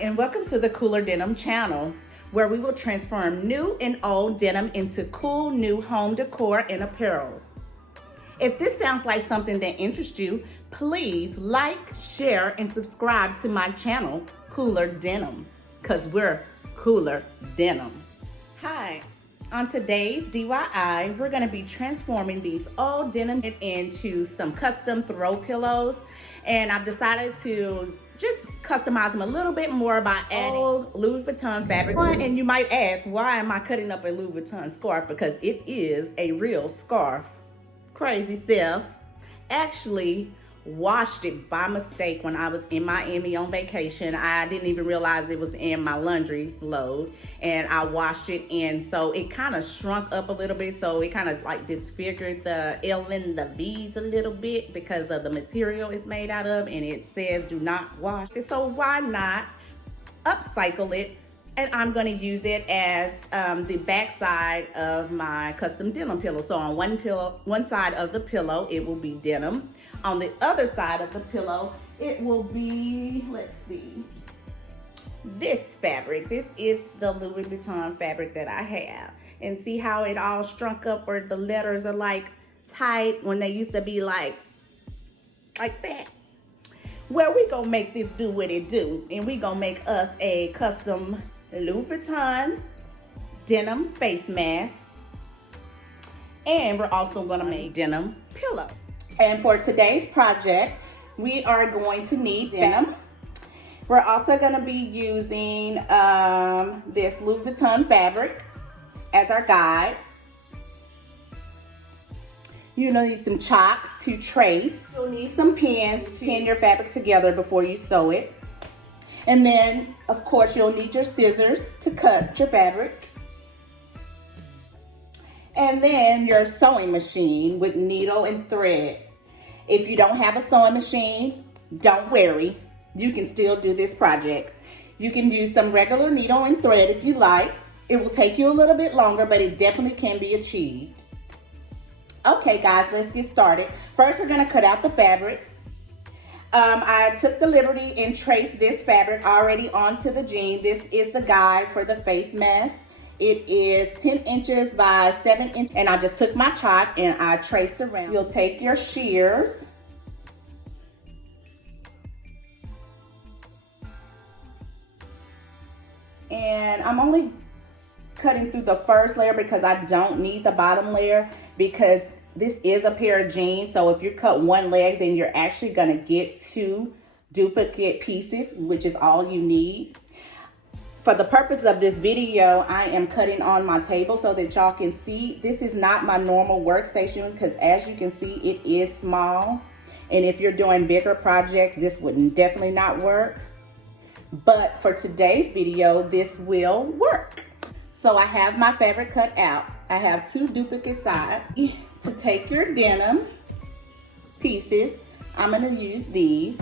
And welcome to the Cooler Denim channel, where we will transform new and old denim into cool new home decor and apparel. If this sounds like something that interests you, please like, share, and subscribe to my channel, Cooler Denim, because we're Cooler Denim. Hi, on today's DIY, we're gonna be transforming these old denim into some custom throw pillows, and I've decided to just customize them a little bit more by adding old Louis Vuitton fabric. And you might ask, why am I cutting up a Louis Vuitton scarf? Because it is a real scarf. Crazy self actually washed it by mistake when I was in Miami on vacation. I didn't even realize it was in my laundry load, and I washed it, and so it kind of shrunk up a little bit, so it kind of like disfigured the L and the V's a little bit because of the material it's made out of, and it says do not wash. So why not upcycle it? And I'm going to use it as the back side of my custom denim pillow. So on one side of the pillow, it will be denim. On the other side of the pillow, it will be, let's see, this fabric. This is the Louis Vuitton fabric that I have. And see how it all shrunk up where the letters are like tight when they used to be like that. Well, we gonna make this do what it do. And we gonna make us a custom Louis Vuitton denim face mask. And we're also gonna make denim pillow. And for today's project, we are going to need denim. We're also going to be using this Louis Vuitton fabric as our guide. You're going to need some chalk to trace. You'll need some pins to pin your fabric together before you sew it. And then, of course, you'll need your scissors to cut your fabric. And then your sewing machine with needle and thread. If you don't have a sewing machine, don't worry. You can still do this project. You can use some regular needle and thread if you like. It will take you a little bit longer, but it definitely can be achieved. Okay, guys, let's get started. First, we're gonna cut out the fabric. I took the liberty and traced this fabric already onto the jean. This is the guide for the face mask. It is 10 inches by 7 inches, and I just took my chalk and I traced around. You'll take your shears and I'm only cutting through the first layer because I don't need the bottom layer, because this is a pair of jeans. So if you cut one leg, then you're actually gonna get 2 duplicate pieces, which is all you need. For the purpose of this video, I am cutting on my table so that y'all can see. This is not my normal workstation because, as you can see, it is small. And if you're doing bigger projects, this would definitely not work. But for today's video, this will work. So I have my fabric cut out. I have 2 duplicate sides. To take your denim pieces, I'm gonna use these.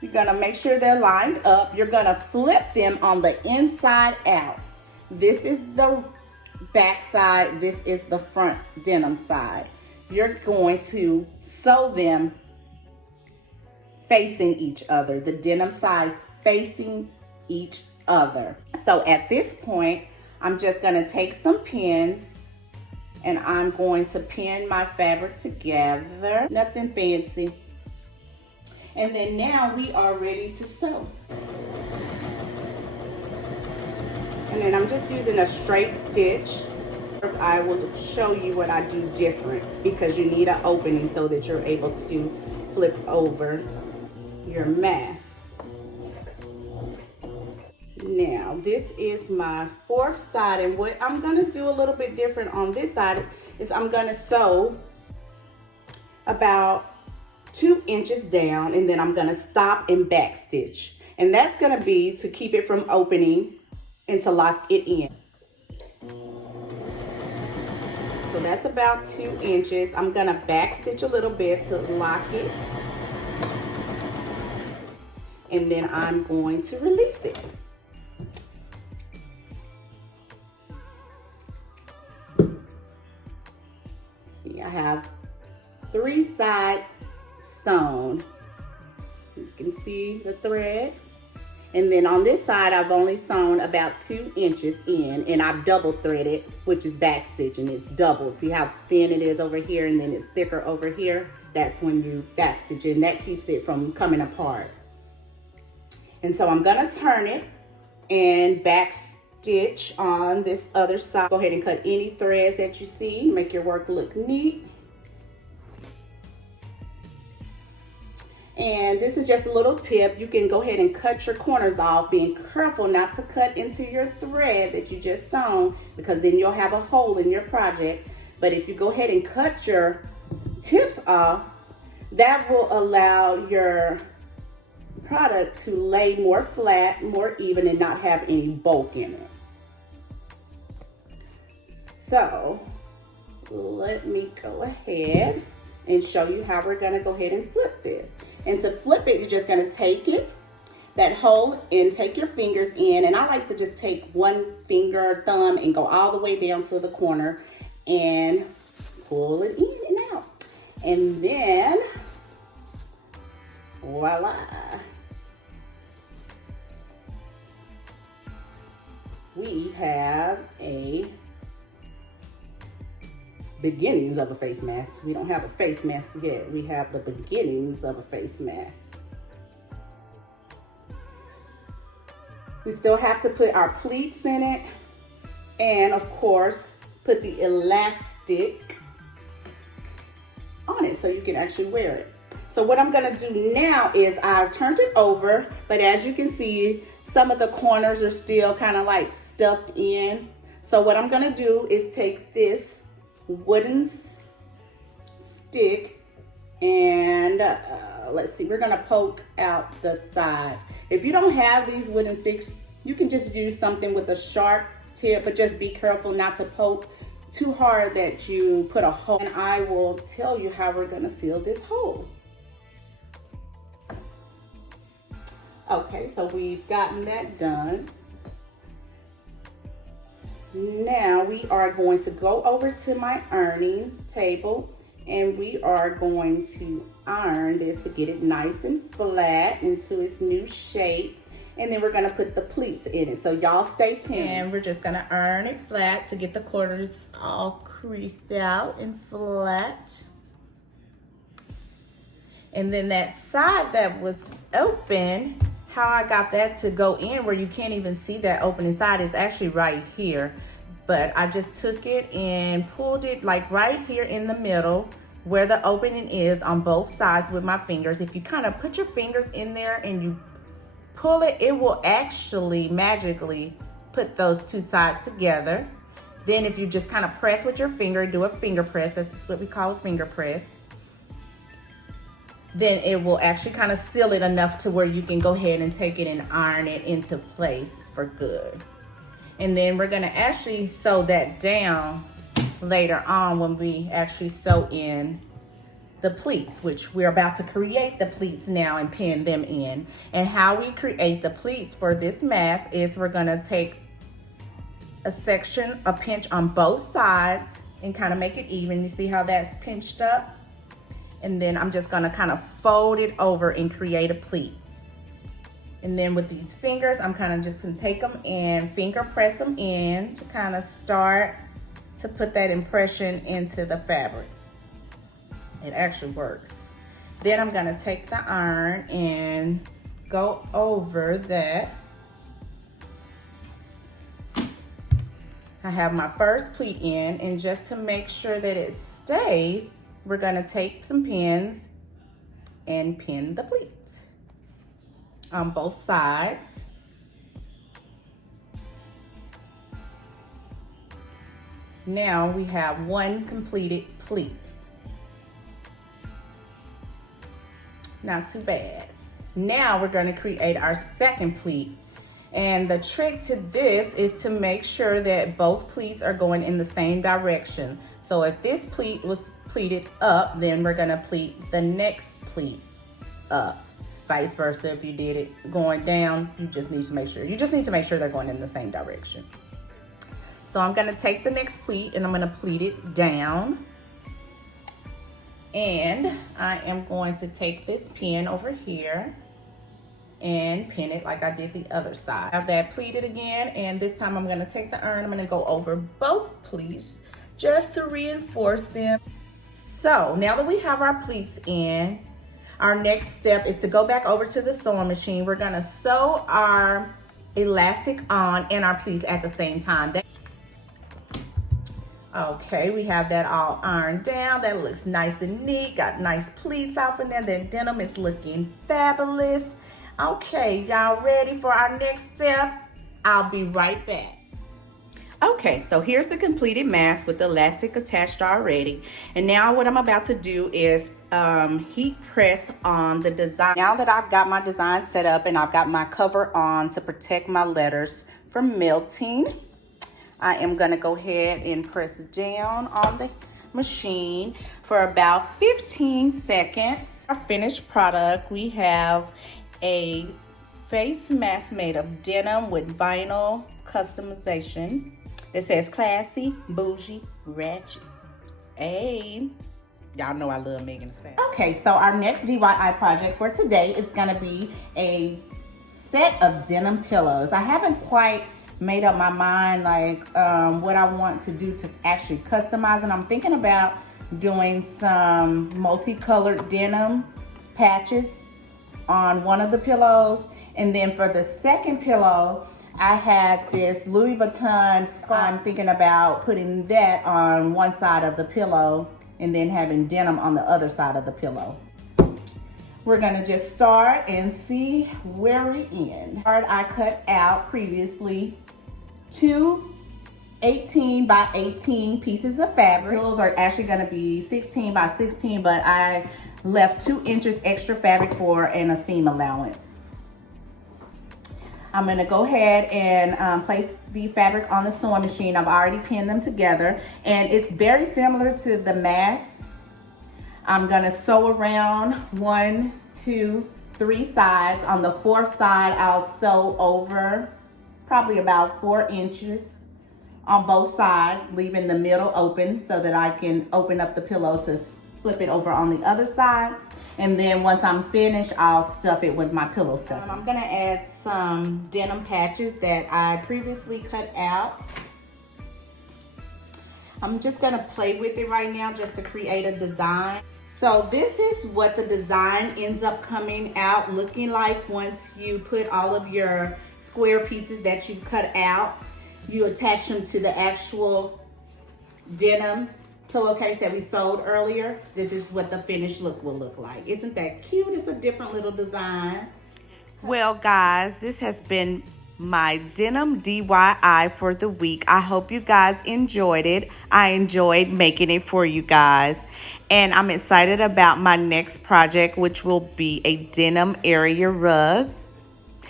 You're gonna make sure they're lined up. You're gonna flip them on the inside out. This is the back side. This is the front denim side. You're going to sew them facing each other, the denim sides facing each other. So at this point, I'm just gonna take some pins and I'm going to pin my fabric together. Nothing fancy. And then now we are ready to sew. And then I'm just using a straight stitch. I will show you what I do different, because you need an opening so that you're able to flip over your mask. Now, this is my 4th side, and what I'm gonna do a little bit different on this side is I'm gonna sew about 2 inches down, and then I'm gonna stop and back stitch. And that's gonna be to keep it from opening and to lock it in. So that's about 2 inches. I'm gonna back stitch a little bit to lock it. And then I'm going to release it. See, I have 3 sides sewn. You can see the thread. And then on this side, I've only sewn about 2 inches in, and I've double threaded, which is back stitching. It's double. See how thin it is over here, and then it's thicker over here? That's when you back stitch it, and that keeps it from coming apart. And so I'm gonna turn it and back stitch on this other side. Go ahead and cut any threads that you see, make your work look neat. And this is just a little tip. You can go ahead and cut your corners off, being careful not to cut into your thread that you just sewn, because then you'll have a hole in your project. But if you go ahead and cut your tips off, that will allow your product to lay more flat, more even, and not have any bulk in it. So let me go ahead and show you how we're gonna go ahead and flip this. And to flip it, you're just gonna take it, that hole, and take your fingers in. And I like to just take one finger, thumb, and go all the way down to the corner and pull it in and out. And then, voila. We have a beginnings of a face mask. We don't have a face mask yet. We have the beginnings of a face mask. We still have to put our pleats in it, and of course put the elastic on it so you can actually wear it. So what I'm gonna do now is I've turned it over, but as you can see, some of the corners are still kind of like stuffed in. So what I'm gonna do is take this wooden stick and let's see, we're gonna poke out the sides. If you don't have these wooden sticks, you can just use something with a sharp tip, but just be careful not to poke too hard that you put a hole. And I will tell you how we're gonna seal this hole. Okay, so we've gotten that done. Now we are going to go over to my ironing table, and we are going to iron this to get it nice and flat into its new shape. And then we're gonna put the pleats in it. So y'all stay tuned. And we're just gonna iron it flat to get the corners all creased out and flat. And then that side that was open, how I got that to go in where you can't even see that opening side is actually right here. But I just took it and pulled it like right here in the middle where the opening is on both sides with my fingers. If you kind of put your fingers in there and you pull it, it will actually magically put those two sides together. Then if you just kind of press with your finger, do a finger press, that's what we call a finger press, then it will actually kind of seal it enough to where you can go ahead and take it and iron it into place for good. And then we're gonna actually sew that down later on when we actually sew in the pleats, which we're about to create the pleats now and pin them in. And how we create the pleats for this mask is we're gonna take a section, a pinch on both sides and kind of make it even. You see how that's pinched up? And then I'm just gonna kind of fold it over and create a pleat. And then with these fingers, I'm kind of just gonna take them and finger press them in to kind of start to put that impression into the fabric. It actually works. Then I'm gonna take the iron and go over that. I have my first pleat in, and just to make sure that it stays, we're gonna take some pins and pin the pleat on both sides. Now we have one completed pleat. Not too bad. Now we're gonna create our second pleat. And the trick to this is to make sure that both pleats are going in the same direction. So if this pleat was pleated up, then we're gonna pleat the next pleat up. Vice versa, if you did it going down, you just need to make sure they're going in the same direction. So I'm gonna take the next pleat and I'm gonna pleat it down. And I am going to take this pin over here and pin it like I did the other side. I have that pleated again, and this time I'm gonna take the iron, I'm gonna go over both pleats just to reinforce them. So now that we have our pleats in, our next step is to go back over to the sewing machine. We're gonna sew our elastic on and our pleats at the same time. Okay, we have that all ironed down. That looks nice and neat. Got nice pleats off in there. That denim is looking fabulous. Okay, y'all ready for our next step? I'll be right back. Okay, so here's the completed mask with the elastic attached already. And now what I'm about to do is heat press on the design. Now that I've got my design set up and I've got my cover on to protect my letters from melting, I am gonna go ahead and press down on the machine for about 15 seconds. Our finished product, we have a face mask made of denim with vinyl customization. It says classy, bougie, ratchet. Hey, y'all know I love making the sound. Okay, so our next DIY project for today is gonna be a set of denim pillows. I haven't quite made up my mind like what I want to do to actually customize, and I'm thinking about doing some multicolored denim patches on one of the pillows, and then for the second pillow I had this Louis Vuitton scarf. I'm thinking about putting that on one side of the pillow and then having denim on the other side of the pillow. We're gonna just start and see where we end. I cut out previously 2 18 by 18 pieces of fabric. Those are actually gonna be 16 by 16, but I left 2 inches extra fabric for a seam allowance. I'm gonna go ahead and place the fabric on the sewing machine. I've already pinned them together, and it's very similar to the mask. I'm gonna sew around 1, 2, 3 sides. On the 4th side, I'll sew over probably about 4 inches on both sides, leaving the middle open so that I can open up the pillow to flip it over on the other side. And then once I'm finished, I'll stuff it with my pillow stuff. I'm gonna add some denim patches that I previously cut out. I'm just gonna play with it right now just to create a design. So this is what the design ends up coming out looking like once you put all of your square pieces that you cut out. You attach them to the actual denim pillowcase that we sewed earlier. This is what the finished look will look like. Isn't that cute? It's a different little design. Well, guys, this has been my denim DIY for the week. I hope you guys enjoyed it. I enjoyed making it for you guys. And I'm excited about my next project, which will be a denim area rug.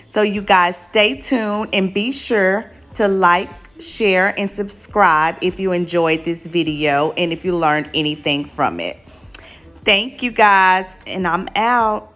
So you guys stay tuned and be sure to like, share, and subscribe if you enjoyed this video and if you learned anything from it. Thank you guys, and I'm out.